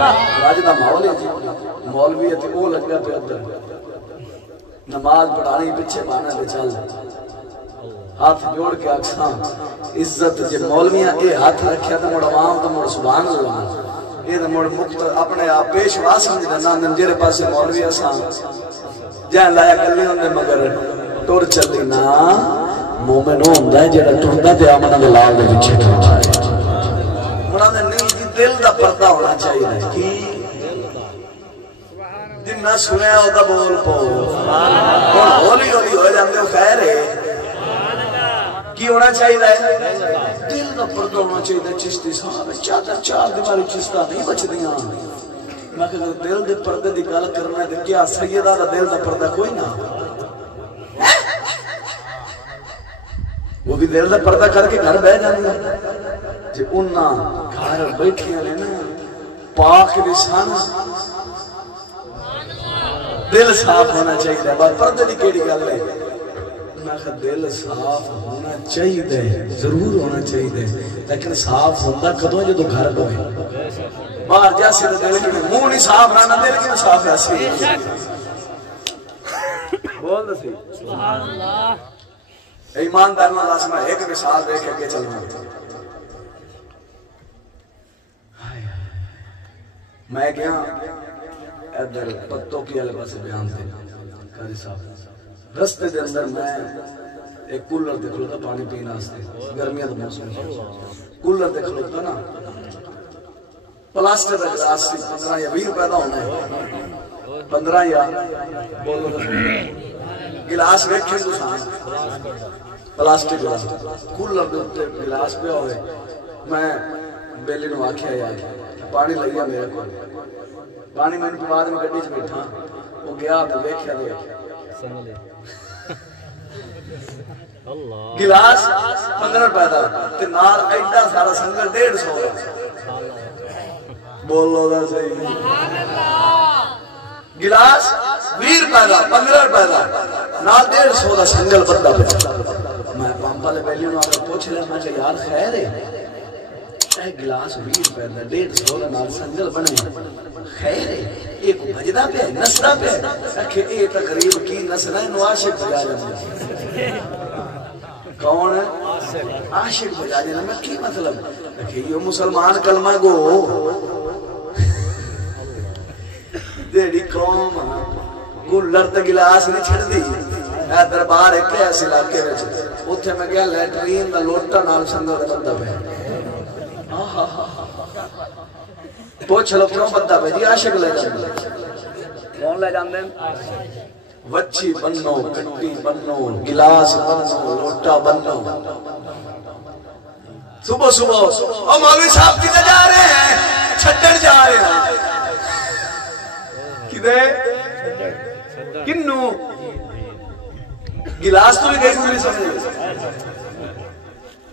راجدہ مولوی ہے وہ لگا پہ ادھر نماز پڑھانی پیچھے بانا دے چل ہاتھ جوڑ کے اکساں عزت جے مولویاں اے ہاتھ رکھیا تو مڑ عوام تو مڑ سبحان اللہ یہ تو مڑ مقت اپنے آپ پیشوا سمجھنا نام جیرے پاسے مولوی اساں جہاں لایا گلی ہوندے مگر ٹور چلی نا مومن ہوندا ہے جڑا ٹردا تے آمنا دے لال دے پیچھے ٹردا ہے انہاں دے نہیں جی دل دا پردہ ہونا چاہیے کی جن نہ سنیا ہوتا بول پو اور ہولی ہولی ہو جاندے ہو خیر ہے کی ہونا چاہیے دل دا پردہ ہونا چاہیے چشتی صاحب چادر چار دیواری چشتہ نہیں بچ دیاں میں کہ دل دے پردے دی گل کرنا ہے کیا سیدہ دا دل دا پردہ کوئی نہ وہ بھی دل دا پردہ کر کے گھر بہ جانے جی انہاں گھر بیٹھے ہیں نا پاک رسان دل صاف ہونا چاہیے بات پردے دی کیڑی گل ہے میں کہ دل صاف ہونا چاہیے ضرور ہونا چاہیے لیکن صاف ہوتا کدوں جو گھر ہوئے باہر جیسے دل کے منہ نہیں صاف رہنا دل کے صاف ایسے بول دے سبحان اللہ ایماندار میں لازم ہے ایک مثال دے کے چلنا میں گیا ادھر پتوں کی علیہ سے بیان دے قاری صاحب رستے دے اندر میں ایک کولر دیکھ لو تھا پانی پینا آستے گرمیاں دا موسم کولر دیکھ لو تھا نا پلاسٹر دا گلاس سی 15 یا 20 روپے دا ہونا ہے 15 یا بولو گلاس ویکھے تو سان پلاسٹک گلاس کولر دے گلاس پہ ہوئے میں بیلی نو آکھیا یا پانی لگیا میرے کو پانی میں نے بعد میں گڈی چ بیٹھا وہ گیا تے ویکھیا دے گلاس 15 روپے دا تے نال ایڈا سارا سنگل 150 بولو دا صحیح سبحان اللہ گلاس 20 روپے دا 15 روپے دا نال 150 دا سنگل بندہ پہ میں پمپ والے بیلی نو آ کے پوچھ لیا میں کہ یار خیر ہے اے گلاس 20 روپے دا 150 دا نال سنگل بنے خیر ہے ایک بجدا پہ نسدا پہ کہ اے تقریب کی نسل ہے نو عاشق بجا جاندے کون ہے عاشق بجا جاندے میں کی مطلب کہ یہ مسلمان کلمہ گو دیڑی قوم کولر تے گلاس نہیں چھڑ دی اے دربار ایک ایسے علاقے وچ اوتھے میں گیا لیٹرین دا لوٹا نال سنگل دا بندہ پہ پوچھ لو کیوں بندہ پہ جی عاشق لے جاندے کون لے جاندے وچی بنو کٹی بنو گلاس بنو لوٹا بنو صبح صبح او مولوی صاحب کدھر جا رہے ہیں چھڈن جا رہے ہیں کدھر کنو گلاس تو بھی گئی گزری سمجھ رہے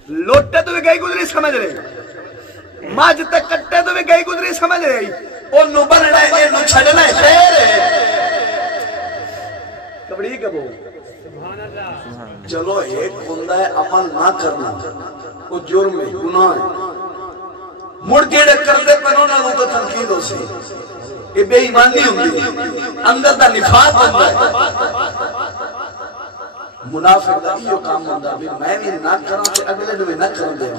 لوٹے تو بھی گئی گزری سمجھ رہے ماج تک کٹے تو بھی گئی گزری سمجھ رہے انہوں بننا ہے انہوں چھڑنا ہے خیر ہے کبڑی کبو چلو ایک بندہ ہے عمل نہ کرنا وہ جرم ہے گناہ ہے مڑ جیڑے کردے پنوں نہ تو تنقید ہو سی یہ بے ایمانی ہوندی اندر دا نفاق بنتا ہے منافق دا یہ کام ہوندا بھی میں بھی نہ کراں تے اگلے نو نہ کرن دے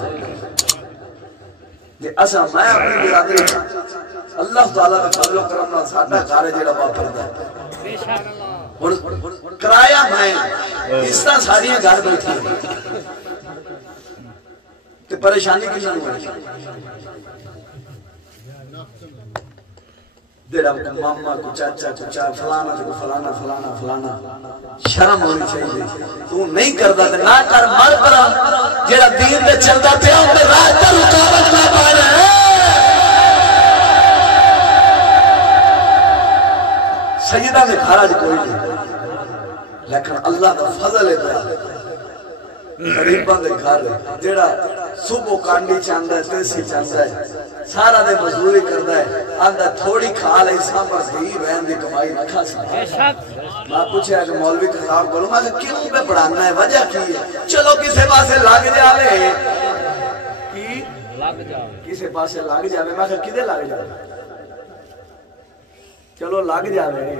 تے اساں میں اپنی برادری اللہ تعالی دا فضل و کرم نال ساڈا گھر جڑا واپردا ہے بے شک اللہ کرایا میں اس طرح ساری گھر بیٹھی تے پریشانی کی نہ ہوئی دیڑا ماما کو چاچا کو فلانا کو فلانا فلانا فلانا شرم ہونی چاہیے تو نہیں کردا تے نہ کر مر پرا جیڑا دین تے چلدا پیا اون دے راہ تے رکاوٹ نہ پاوے سیدہ میں خراج کوئی نہیں لیکن اللہ کا فضل ہے غریباں دے گھر جیڑا صبح کانڈی چاندا ہے تیسی چاندا ہے سارا دے مزدوری کردا ہے آندا تھوڑی کھا لے سامر گئی بہن دی کمائی نہ کھا سکتا میں پوچھیا کہ مولوی صاحب کو میں کیوں پہ پڑھانا ہے وجہ کی ہے چلو کسے پاسے لگ جاوے کی لگ جاوے کسے پاسے لگ جاوے میں کہ کدے لگ جاوے چلو لگ جاوے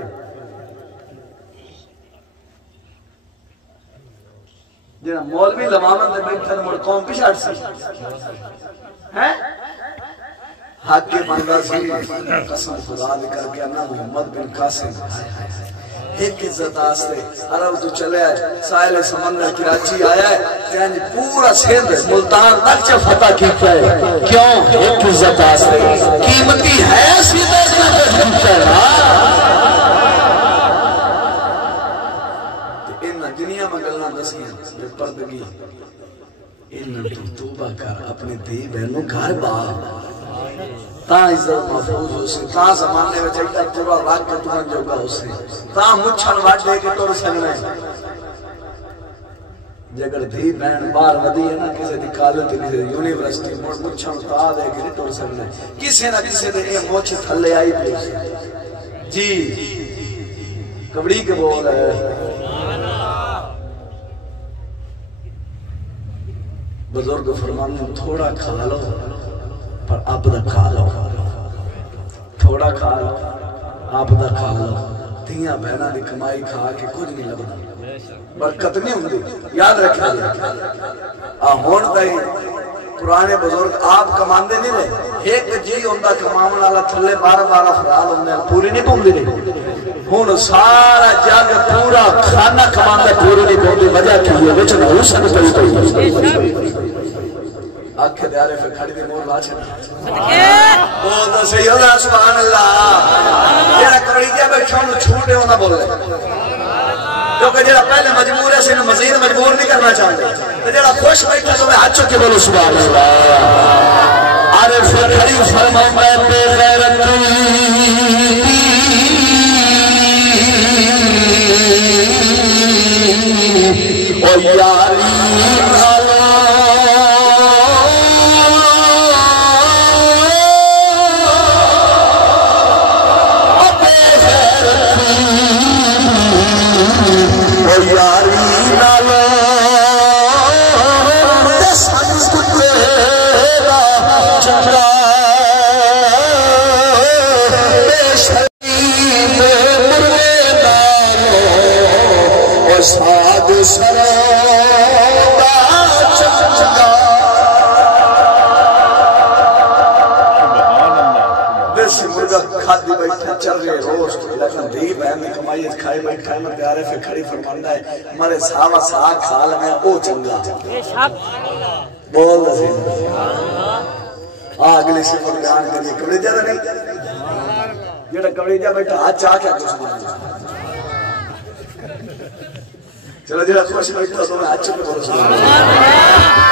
جنا مولوی لمامن دے بیٹھے مڑ قوم پیچھے سی ہیں حق کے بندہ سی قسم خدا دے کر کے نا محمد بن قاسم ایک عزت آستے عرب تو چلے آئے ساحل سمندر کراچی آیا ہے کہ پورا سندھ ملتان تک چا فتح کیتا ہے کیوں ایک عزت آستے قیمتی ہے سیدھے سیدھے جھوٹا ہے دنیا میں گلنا دسیاں بے پردگی انہوں تو توبہ کر اپنے دی بہنوں گھر باہر تاں عزت محفوظ ہو سی تاں زمانے میں چاہتا پورا راگ کا تمہیں جوگا ہو سی تاں مچھن واٹ دے کے توڑ سکنے جگر دی بہن بار ودی ہے نا کسی دی کالت کسی دی یونیورسٹی مچھن تا دے کے نہیں توڑ سکنے کسی نہ کسی دے یہ موچ تھلے آئی پیش جی کبڑی کے بول ہے بزرگ فرمانے تھوڑا کھا لو پر آپ دا کھا لو تھوڑا کھا لو آپ دا کھا لو تیاں بہنہ دی کمائی کھا کے کچھ نہیں لگنا برکت نہیں ہوں دی یاد رکھا لیا ہون تائی پرانے بزرگ آپ کماندے نہیں رہے ایک جی ہوندہ کماؤن والا تھلے 12 فرال ہوندے پوری نہیں پہنگ دی ہون سارا جاگ پورا کھانا کماندہ پوری نہیں پہنگ دی وجہ کی ہے وچن حسن پہی پہی آنکھیں دیارے پہ کھڑی دی مور لاچے بولتا سیدہ سبحان اللہ جیڑا کبڑی کیا بیٹھا انہوں چھوٹے ہونا بول رہے کیونکہ جیڑا پہلے مجبور ہے سنہوں مزید مجبور نہیں کرنا چاہتے جیڑا خوش بیٹھا تو میں ہاتھ چکے بولو سبحان اللہ عارف کھڑی فرما میں بے غیرت او یاری کھادی بیٹھا چل رہے روشت لیکن دی بہن نے کمائی کھائی بیٹھا ہے میں پیارے پہ کھڑی فرماندہ ہے مرے ساوا ساگ کھال میں او چنگا بول دسی آگلی سے فرمان کریے کبڑی جانا نہیں جیڑا کبڑی جا بیٹھا ہاتھ چاہ کیا کچھ مانگا چلو جیڑا خوش بیٹھا تو میں ہاتھ چکے بولو سبحان اللہ